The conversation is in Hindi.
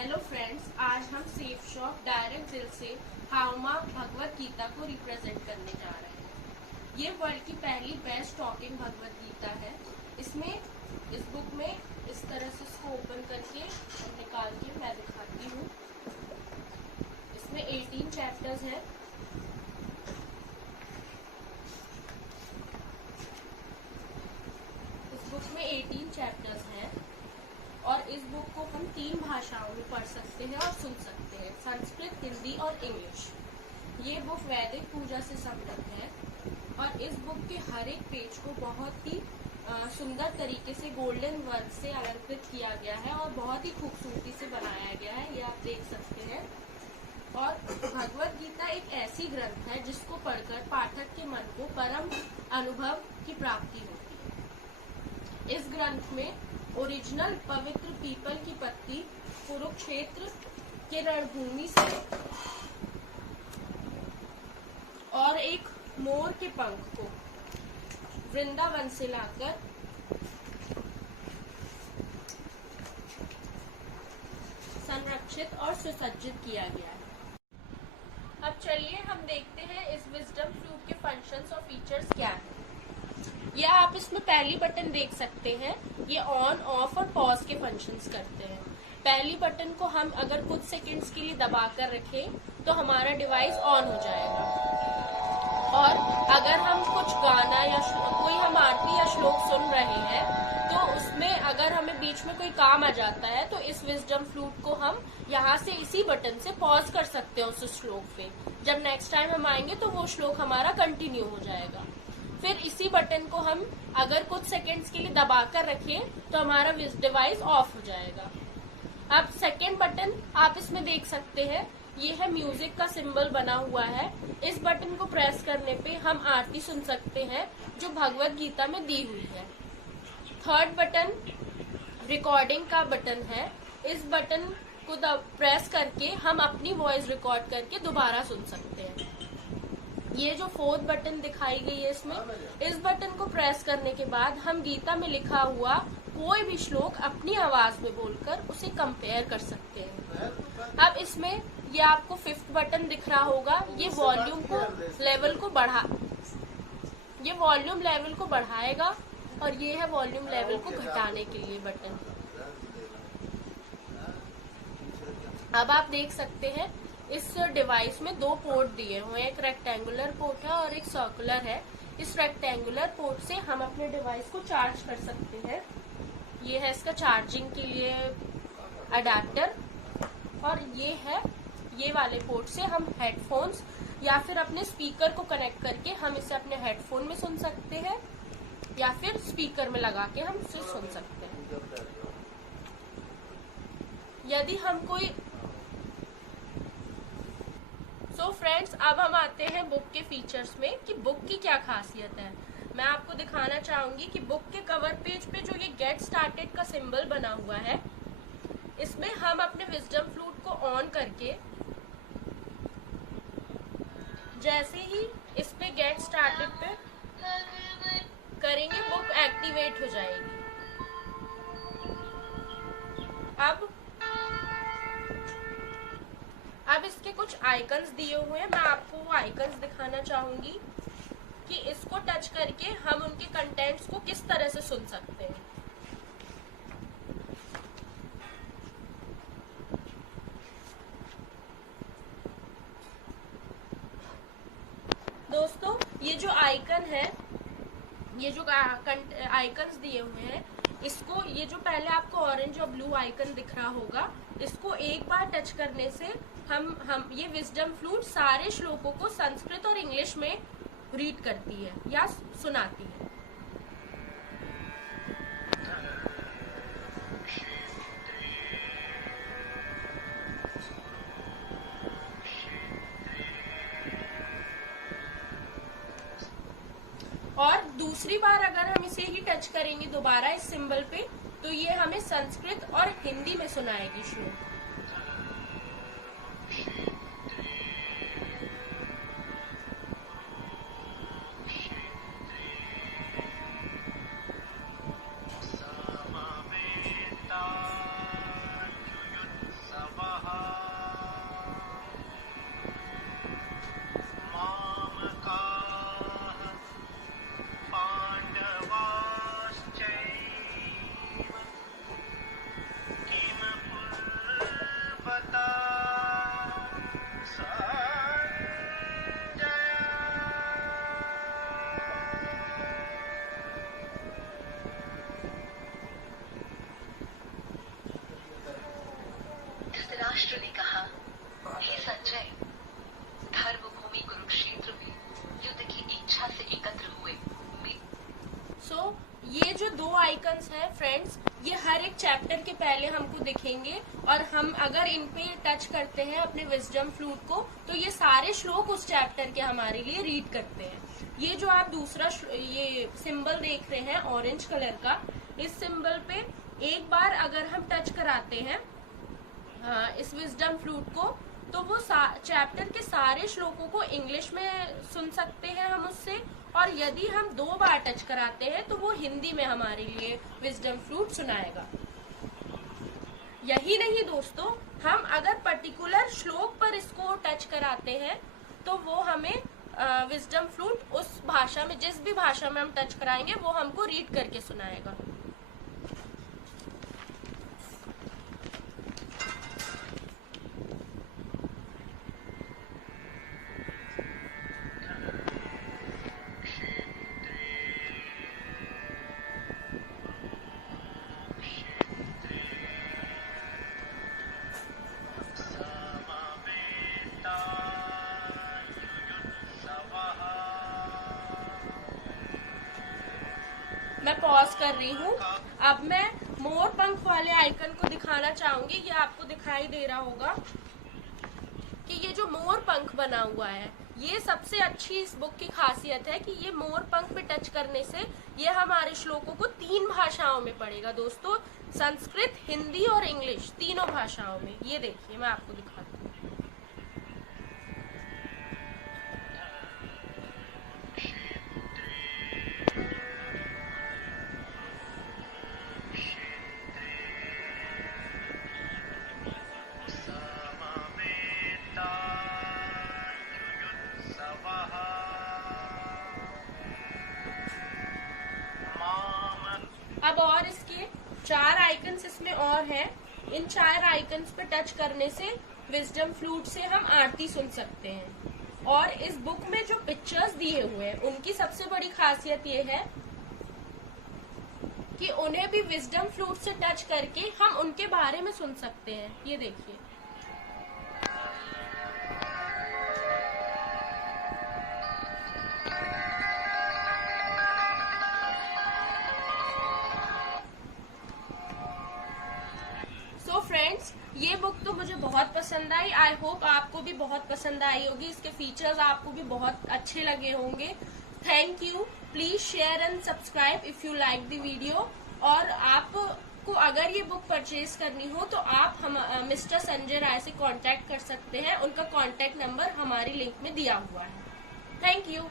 हेलो फ्रेंड्स, आज हम सेफ शॉप डायरेक्ट दिल से हाउमा भगवत गीता को रिप्रेजेंट करने जा रहे हैं। ये वर्ल्ड की पहली बेस्ट टॉकिंग भगवत गीता है। इस बुक में इस तरह से इसको ओपन करके निकाल के मैं दिखाती हूँ। इसमें 18 चैप्टर्स हैं। इस बुक में 18 चैप्टर्स हैं और इस बुक को हम 3 भाषाओं में पढ़ सकते हैं और सुन सकते हैं, संस्कृत, हिंदी और इंग्लिश। ये बुक वैदिक पूजा से समृद्ध है और इस बुक के हर एक पेज को बहुत ही सुंदर तरीके से गोल्डन वर्क से अलंकृत किया गया है और बहुत ही खूबसूरती से बनाया गया है, ये आप देख सकते हैं। और भगवत गीता एक ऐसी ग्रंथ है जिसको पढ़कर पाठक के मन को परम अनुभव की प्राप्ति होती है। इस ग्रंथ में ओरिजिनल पवित्र पीपल की पत्ती कुरुक्षेत्र के रणभूमि से और एक मोर के पंख को वृंदावन से लाकर संरक्षित और सुसज्जित किया गया है। अब चलिए हम देखते हैं इस विजडम फ्लूट के फंक्शंस और फीचर्स क्या हैं। ये आप इसमें पहली बटन देख सकते हैं, ये ऑन, ऑफ और पॉज के फंक्शंस करते हैं। पहली बटन को हम अगर कुछ सेकंड्स के लिए दबाकर रखें तो हमारा डिवाइस ऑन हो जाएगा और अगर हम कुछ गाना या कोई हम आरती या श्लोक सुन रहे हैं तो उसमें अगर हमें बीच में कोई काम आ जाता है तो इस विजडम फ्लूट को हम यहाँ से इसी बटन से पॉज कर सकते हैं उस श्लोक पे। जब नेक्स्ट टाइम हम आएंगे तो वो श्लोक हमारा कंटिन्यू हो जाएगा। फिर इसी बटन को हम अगर कुछ सेकंड्स के लिए दबाकर रखें तो हमारा डिवाइस ऑफ हो जाएगा। अब सेकेंड बटन आप इसमें देख सकते हैं, ये है म्यूजिक का सिंबल बना हुआ है। इस बटन को प्रेस करने पे हम आरती सुन सकते हैं जो भगवत गीता में दी हुई है। थर्ड बटन रिकॉर्डिंग का बटन है। इस बटन को प्रेस करके हम अपनी वॉइस रिकॉर्ड करके दोबारा सुन सकते हैं। ये जो फोर्थ बटन दिखाई गई है इसमें, इस बटन को प्रेस करने के बाद हम गीता में लिखा हुआ कोई भी श्लोक अपनी आवाज में बोलकर उसे कंपेयर कर सकते हैं। अब इसमें ये आपको फिफ्थ बटन दिख रहा होगा, ये वॉल्यूम लेवल को बढ़ाएगा और ये है वॉल्यूम लेवल को घटाने के लिए बटन। अब आप देख सकते हैं इस डिवाइस में 2 पोर्ट दिए हुए हैं, एक रेक्टेंगुलर पोर्ट है और एक सर्कुलर है। इस रेक्टेंगुलर पोर्ट से हम अपने डिवाइस को चार्ज कर सकते हैं। ये है इसका चार्जिंग के लिए अडेप्टर और ये वाले पोर्ट से हम हेडफोन्स या फिर अपने स्पीकर को कनेक्ट करके हम इसे अपने हेडफोन में सुन सकते हैं या फिर स्पीकर में लगा के हम इसे सुन सकते हैं। यदि हम कोई फ्रेंड्स, अब हम आते हैं बुक के फीचर्स में कि बुक की क्या खासियत है। मैं आपको दिखाना चाहूंगी कि बुक के कवर पेज पे जो ये गेट स्टार्टेड का सिंबल बना हुआ है, इसमें हम अपने विजडम फ्लूट को ऑन करके जैसे ही इस पे गेट स्टार्टेड पे करेंगे बुक एक्टिवेट हो जाएगी। अब इसके कुछ आइकन्स दिए हुए हैं, मैं आपको वो आइकन्स दिखाना चाहूंगी कि इसको टच करके हम उनके कंटेंट्स को किस तरह से सुन सकते हैं। दोस्तों, ये जो आइकन है, ये जो आइकन्स दिए हुए हैं, इसको ये जो पहले आपको ऑरेंज और ब्लू आइकन दिख रहा होगा, इसको एक बार टच करने से हम ये विजडम फ्लूट सारे श्लोकों को संस्कृत और इंग्लिश में रीड करती है या सुनाती है। और दूसरी बार अगर हम इसे ही टच करेंगे दोबारा इस सिंबल पे तो ये हमें संस्कृत और हिंदी में सुनाएगी श्लोक। युधिष्ठिर ने कहा, हे संजय, धर्मभूमि कुरुक्षेत्र में युद्ध की इच्छा से एकत्र हुए। ये जो दो आइकन्स हैं फ्रेंड्स, ये हर एक चैप्टर के पहले हमको दिखेंगे और हम अगर इन पे टच करते हैं अपने विजडम फ्लूट को तो ये सारे श्लोक उस चैप्टर के हमारे लिए रीड करते हैं। ये जो आप दूसरा ये सिंबल देख रहे हैं ऑरेंज कलर का, इस सिंबल पे एक बार अगर हम टच कराते हैं इस विजडम फ्लूट को तो वो चैप्टर के सारे श्लोकों को इंग्लिश में सुन सकते हैं हम उससे, और यदि हम 2 बार टच कराते हैं तो वो हिंदी में हमारे लिए विजडम फ्लूट सुनाएगा। यही नहीं दोस्तों, हम अगर पर्टिकुलर श्लोक पर इसको टच कराते हैं तो वो हमें विजडम फ्लूट उस भाषा में, जिस भी भाषा में हम टच कराएंगे वो हमको रीड करके सुनाएगा। मैं पॉज कर रही हूँ। अब मैं मोर पंख वाले आइकन को दिखाना चाहूंगी। ये आपको दिखाई दे रहा होगा कि ये जो मोर पंख बना हुआ है, ये सबसे अच्छी इस बुक की खासियत है कि ये मोर पंख पे टच करने से ये हमारे श्लोकों को 3 भाषाओं में पढ़ेगा दोस्तों, संस्कृत, हिंदी और इंग्लिश, तीनों भाषाओं में। ये देखिए मैं आपको दिखाती हूँ। अब और इसके 4 आइकन्स इसमें और हैं। इन 4 आइकन्स पे टच करने से विजडम फ्लूट से हम आरती सुन सकते हैं। और इस बुक में जो पिक्चर्स दिए हुए हैं उनकी सबसे बड़ी खासियत ये है कि उन्हें भी विजडम फ्लूट से टच करके हम उनके बारे में सुन सकते हैं। ये देखिए, फ्रेंड्स, ये बुक तो मुझे बहुत पसंद आई। आई होप आपको भी बहुत पसंद आई होगी। इसके फीचर्स आपको भी बहुत अच्छे लगे होंगे। Thank you. Please share and subscribe if you like the video. और आपको अगर ये बुक परचेज करनी हो तो आप हम मिस्टर संजय राय से कांटेक्ट कर सकते हैं। उनका कांटेक्ट नंबर हमारी लिंक में दिया हुआ है। Thank you.